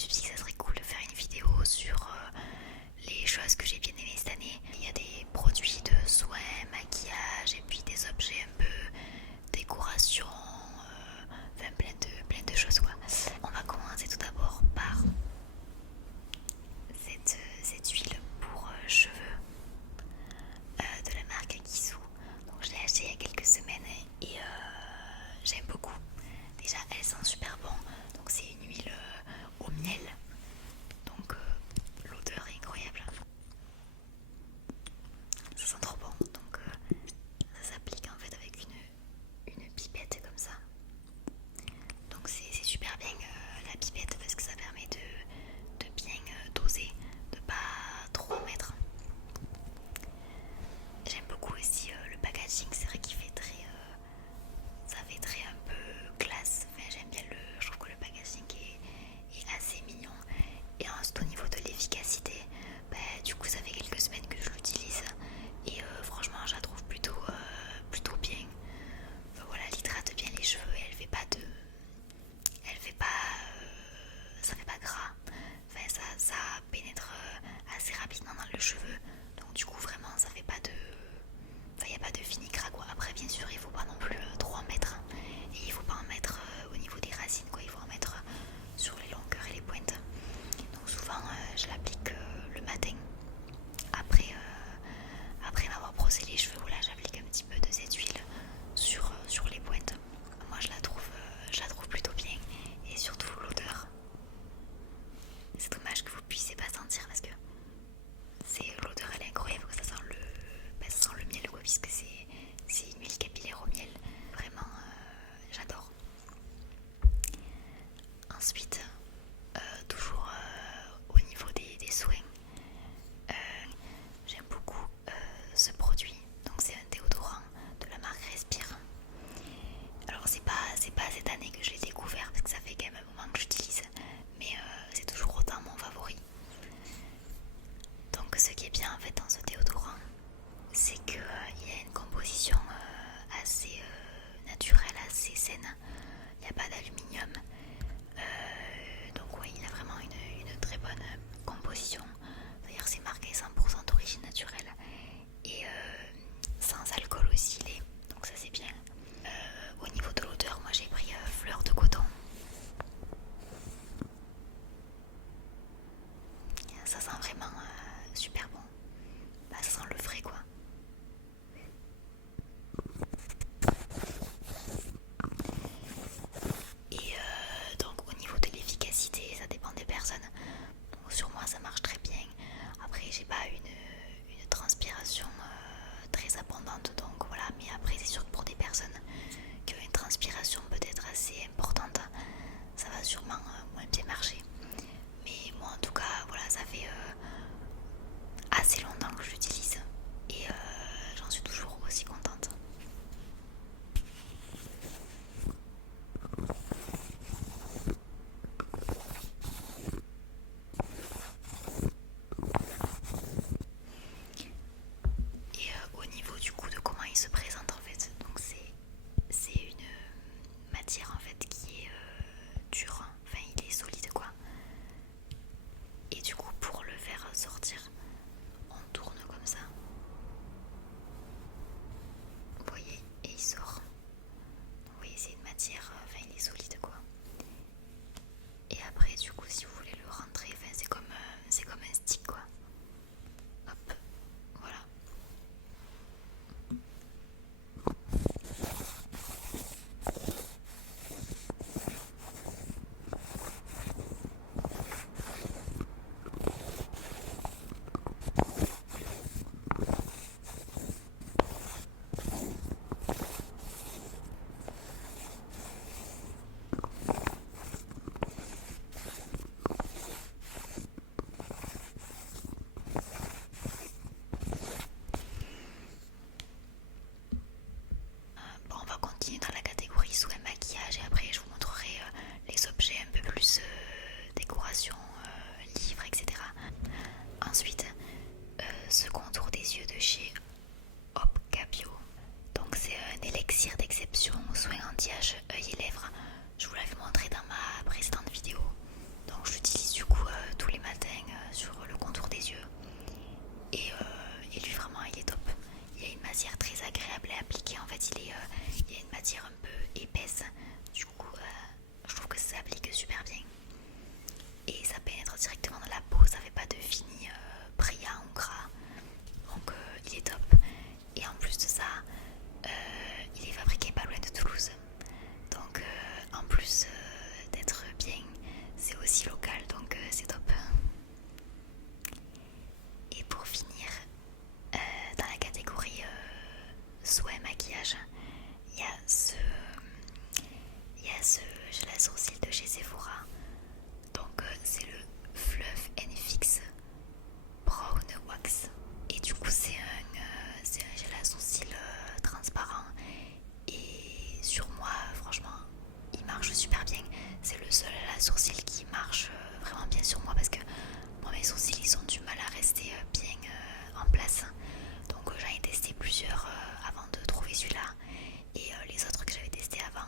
suis dit que ça serait cool de faire une vidéo sur les choses que j'ai bien aimées cette année. Il y a des produits de soins, maquillage et puis des objets un peu décoration, enfin plein de choses quoi. On va commencer tout d'abord par cette huile pour cheveux de la marque Akisu. Donc je l'ai acheté il y a quelques semaines et j'aime beaucoup. Déjà elle sent super bon. Donc c'est une huile au miel. Donc l'odeur est incroyable. Ça sent trop bon. Donc ça s'applique en fait avec une pipette comme ça. Donc c'est super bien la pipette parce que ça permet de bien doser, de pas trop en mettre. J'aime beaucoup aussi le packaging, c'est vrai qu'il fait très ça fait très un peu classe. Enfin, j'aime bien je trouve que le packaging est assez mignon. Et ensuite au niveau de l'efficacité, du coup ça fait quelques semaines que je l'utilise et franchement je la trouve plutôt bien. Enfin, voilà, elle hydrate bien les cheveux et ça fait pas gras. Enfin ça pénètre assez rapidement dans le cheveu. Donc du coup vraiment ça fait pas de... Enfin il n'y a pas de fini gras quoi. Après bien sûr il faut pas non plus trop en mettre. Et il faut pas en mettre au niveau des racines quoi. Il faut en mettre sur les longueurs et les pointes. Donc souvent je l'applique le matin. Après m'avoir brossé les cheveux, voilà, j'applique un petit peu de cette huile sur les pointes. Moi je la trouve plutôt bien. Et surtout l'odeur. C'est dommage que vous puissiez pas sentir parce que l'odeur elle est incroyable, ça sent ça sent le miel quoi, puisque c'est une huile capillaire au miel. Vraiment j'adore. Ensuite toujours au niveau des soins, euh, j'aime beaucoup ce produit. Donc c'est un déodorant de la marque Respire. Alors c'est pas cette année que je l'ai découvert parce que ça fait quand même un moment que j'utilise, mais c'est toujours autant mon favori. Donc ce qui est bien en fait dans ce déodorant, c'est qu'il y a une composition assez naturelle, assez saine. Il n'y a pas d'aluminium, sourcils qui marche vraiment bien sur moi parce que moi mes sourcils ils ont du mal à rester bien en place. Donc j'en ai testé plusieurs avant de trouver celui-là. Et les autres que j'avais testés avant,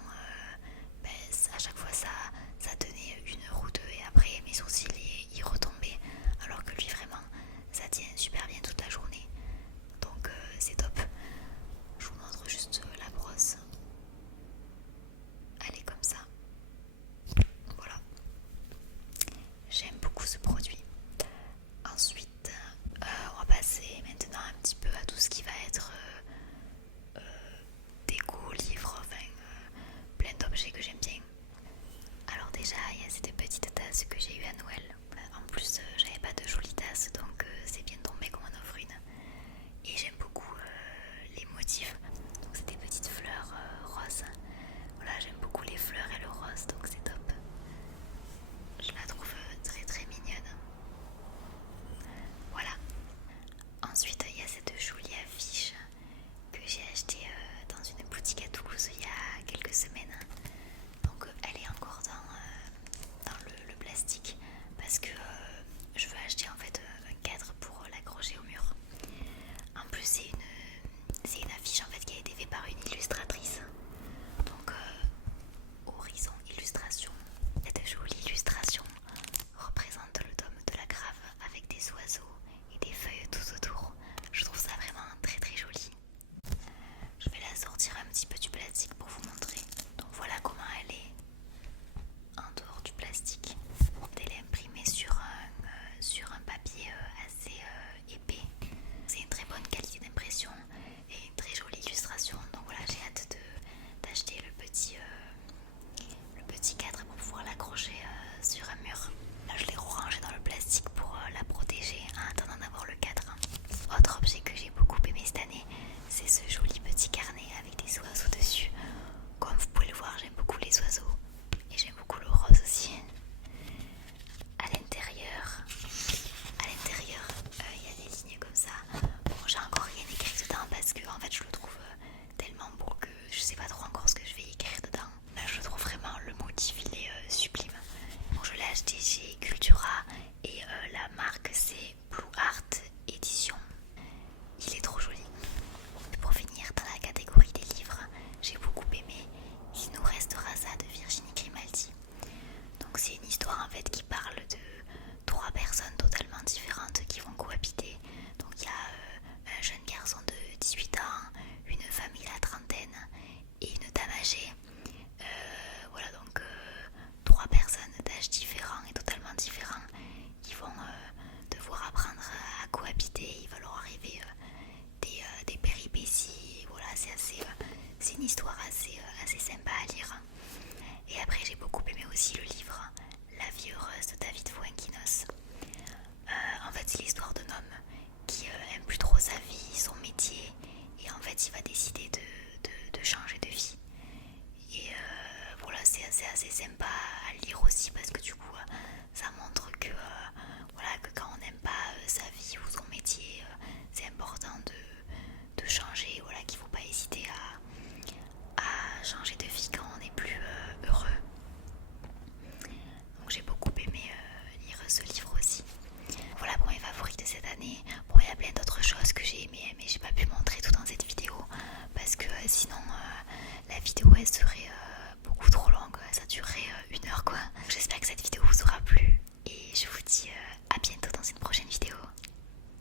à chaque fois ça tenait une heure ou deux et après mes sourcils ils retombaient. Alors que lui vraiment ça tient super bien toute la journée. Donc c'est top. Je vous montre juste la brosse. Elle est comme ça. Voilà. J'aime beaucoup ce produit. Ensuite, on va passer maintenant un petit peu à tout ce qui va être déco, livres, enfin plein d'objets que j'aime bien. Alors déjà, il y a cette petite tasse que j'ai eue à Noël. En plus, j'avais pas de jolie tasse, donc c'est bien tombé qu'on m'en offre une. Et j'aime beaucoup les motifs. Donc c'est des petites fleurs roses. Voilà, j'aime beaucoup les fleurs et le rose, donc c'est top. Je la trouve très très mignonne. Voilà. Ensuite, il y a cette jolie affiche que j'ai achetée dans une boutique à Toulouse il y a quelques semaines. Donc elle est encore dans le plastique parce que je veux acheter en fait un cadre pour l'accrocher au mur. En plus c'est une affiche en fait qui a été faite par une illustratrice. Donc Horizon Illustration. Cette jolie illustration représente le dôme de la Grave avec des oiseaux et des feuilles tout autour. Je trouve ça vraiment très très joli. Je vais la sortir un petit peu du plastique pour vous montrer. Donc voilà comment elle est en dehors du plastique. Elle est imprimée sur un papier assez épais. C'est une très bonne qualité d'impression et une très jolie illustration. Donc voilà, j'ai hâte d'acheter le petit cadre pour pouvoir l'accrocher sur un mur. Là je l'ai rangé dans le plastique pour la protéger en attendant d'avoir le cadre. Autre objet que j'ai beaucoup aimé cette année, c'est ce joli petit carnet avec des oiseaux dessus. Comme vous pouvez le voir, j'aime beaucoup les oiseaux et j'aime beaucoup le rose aussi. À l'intérieur, il y a des lignes comme ça. Bon, j'ai encore rien écrit dedans parce que en fait je le trouve tellement beau que je sais pas trop encore ce que je vais écrire dedans. Là je trouve vraiment le motif il est sublime. Bon, je l'ai acheté chez Cultura et la marque c'est Blue Art Edition. Il est trop joli. Pour finir dans la catégorie des livres, j'ai beaucoup aimé Il nous restera ça de Virginie Grimaldi. Donc c'est une histoire en fait qui parle de trois personnes totalement différentes qui vont cohabiter. Donc il y a un jeune garçon de 18 ans, une femme à la trentaine et une dame âgée. Voilà donc trois personnes d'âge différents et totalement différents qui vont devoir apprendre à cohabiter. Il va leur arriver des péripéties. Voilà, c'est une histoire assez sympa à lire. Et après j'ai beaucoup aimé aussi le livre La vie heureuse de David Fuenquinos. En fait c'est l'histoire d'un homme qui aime plus trop sa vie, son métier, et en fait il va décider de changer de vie. Et voilà, c'est assez sympa à lire aussi parce que du coup ça montre que, voilà, que quand on n'aime pas sa vie ou son métier, c'est important de changer, voilà, qu'il ne faut pas hésiter à changer de vie quand on n'est plus